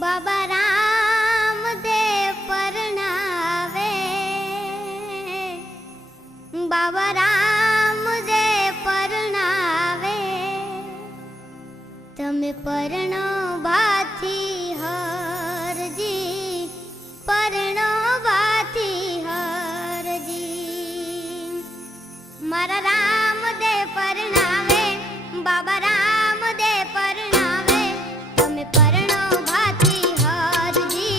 बाबा रामदेव परणावे, बाबा रामदेव परणावे, तमे परणो भाथी हरजी, परणो भाथी हरजी। मारा रामदेव परणावे, बाबा रामदेव परणावे, तमे परणो भाथी हरजी,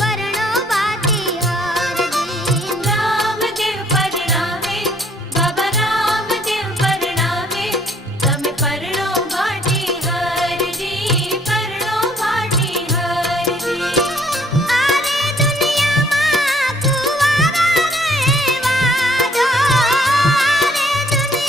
परणो भाथी हरजी। रामदेव परणावे, बाबा रामदेव परणावे, तमे परणो भाटी हरजी, परणो भाटी हरजी। आरे दुनिया मा कुवारा रेवा दो, आरे दुनिया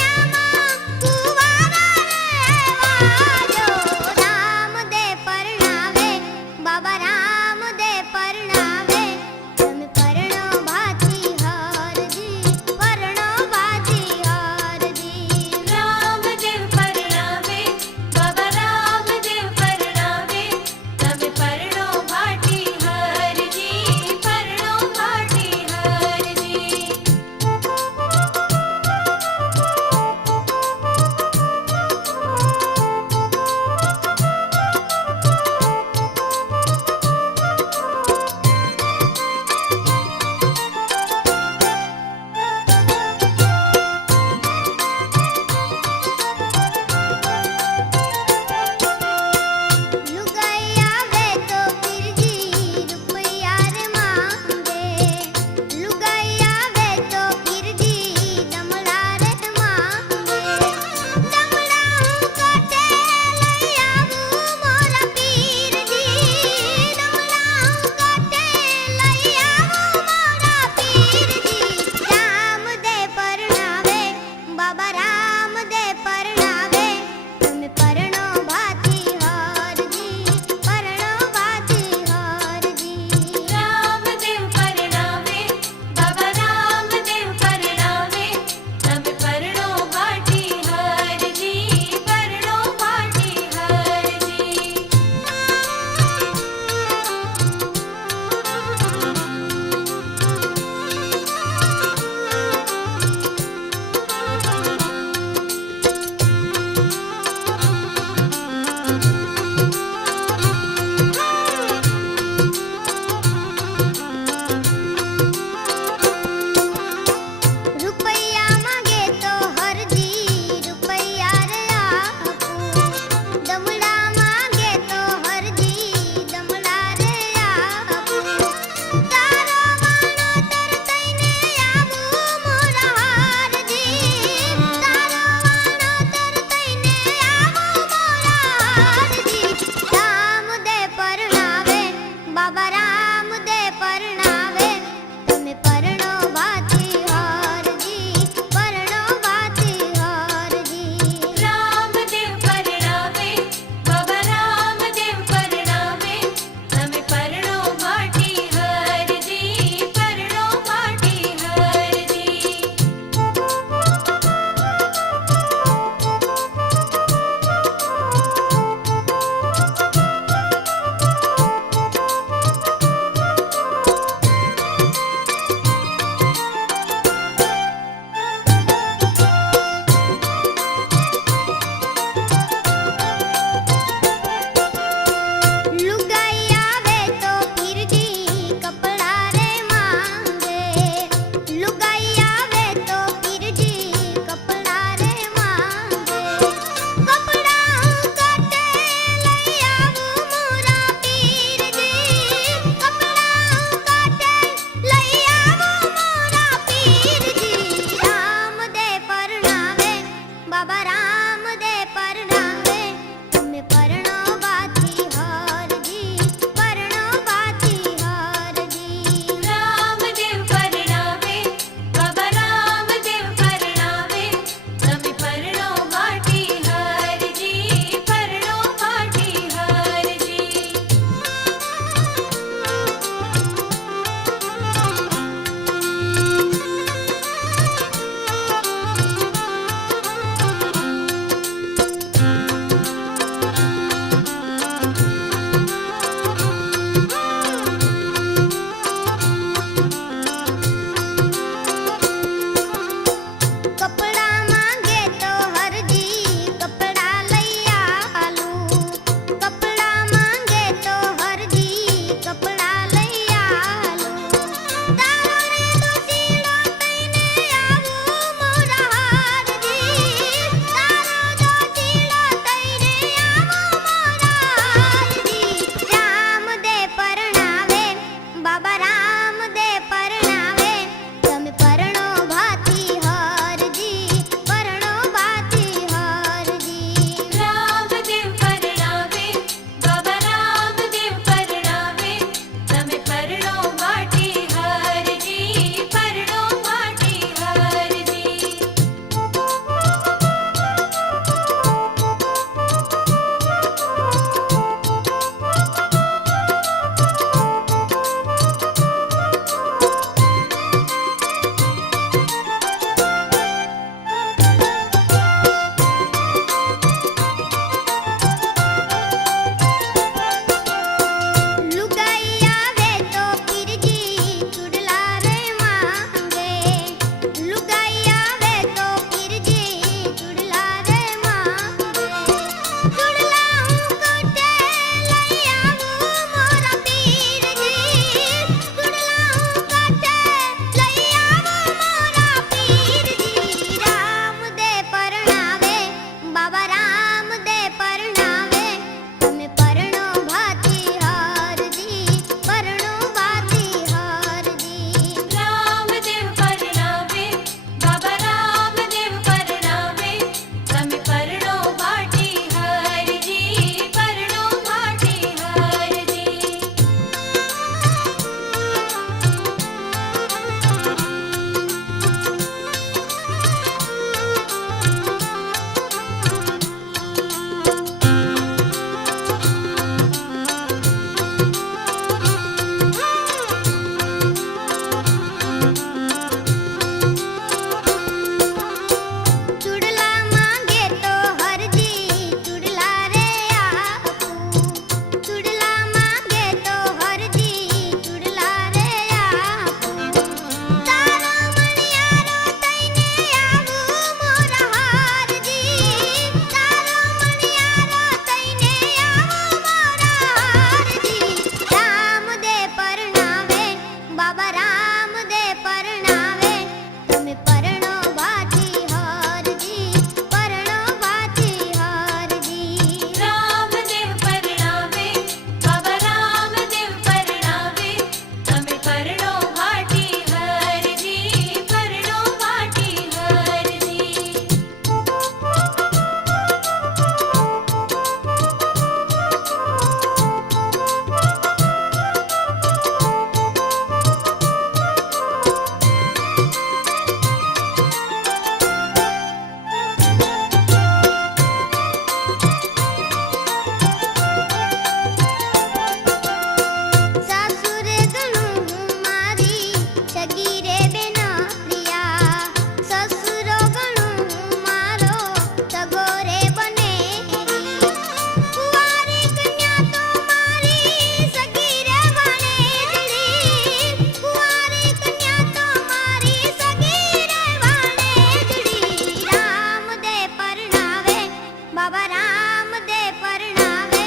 બાબા રામદેવ પરણાવે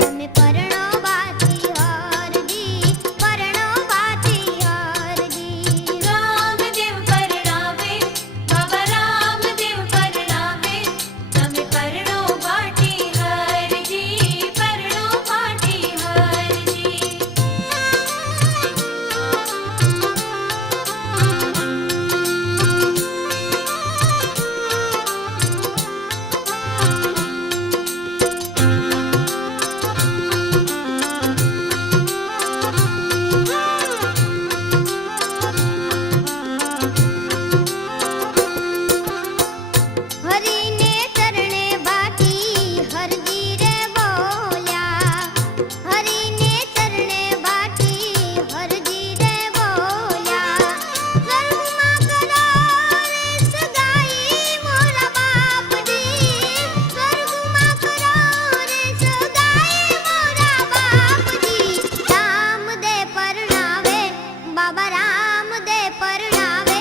તમે પરણો બાથી હરજી પરણો બાથી હરજી રામદેવ પરણાવે બાબા રામદેવ પરણાવે તમે પરણો વાટી હરજી પરણો વાટી હરજી હરીને ચરણે બાટી હરજી રે બોલ્યા હરીને ચરણે બાટી હરજી રે બોલ્યા સ્વર્ગમાં કરો રે સગાઈ મોરા બાપજી સ્વર્ગમાં કરો રે સગાઈ મોરા બાપજી રામદેવ પરણાવે બાબા રામદેવ પરણાવે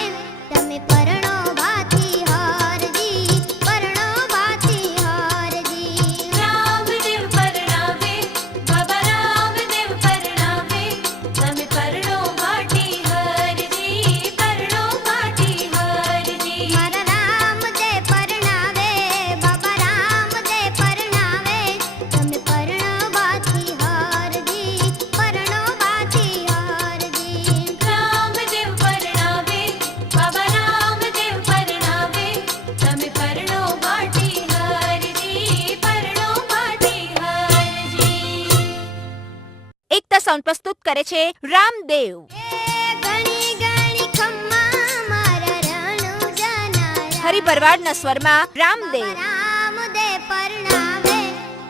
તમે પરણો ભાથી હરજી પરણો ભાથી હરજી રામદેવ પરણાવે બાબા રામદેવ પરણાવે તમે પરણો વાટી હરજી પરણો વાટી હરજી મારા રામદેવ પરણાવે બાબા રામદેવ પરણાવે તમે પરણો ભાથી હરજી પરણો ભાથી હરજી રામદેવ પરણાવે બાબા રામદેવ પરણાવે તમે પરણો વાટી હરજી પરણો વાટી હરજી એકતા સાઉન્ડ પ્રસ્તુત કરે છે રામદેવ. ઘણી ઘણી ખમ્મા મારા રણુજાના હરિ ભરવાડના સ્વરમાં રામદેવ. રામદેવ પરણાવે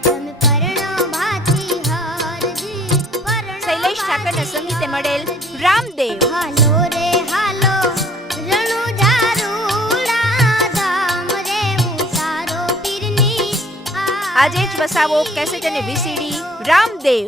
તમે પરણો ભાથી હરજી પરણો શૈલેષ ઠાકરના સંગીતે મળેલ રામદેવ. હાલો રે હાલો રણુજા રૂડા ધામ રે ઉતારો પીરની આજે જ વસાવો કેસેટ અને વીસીડી રામદેવ.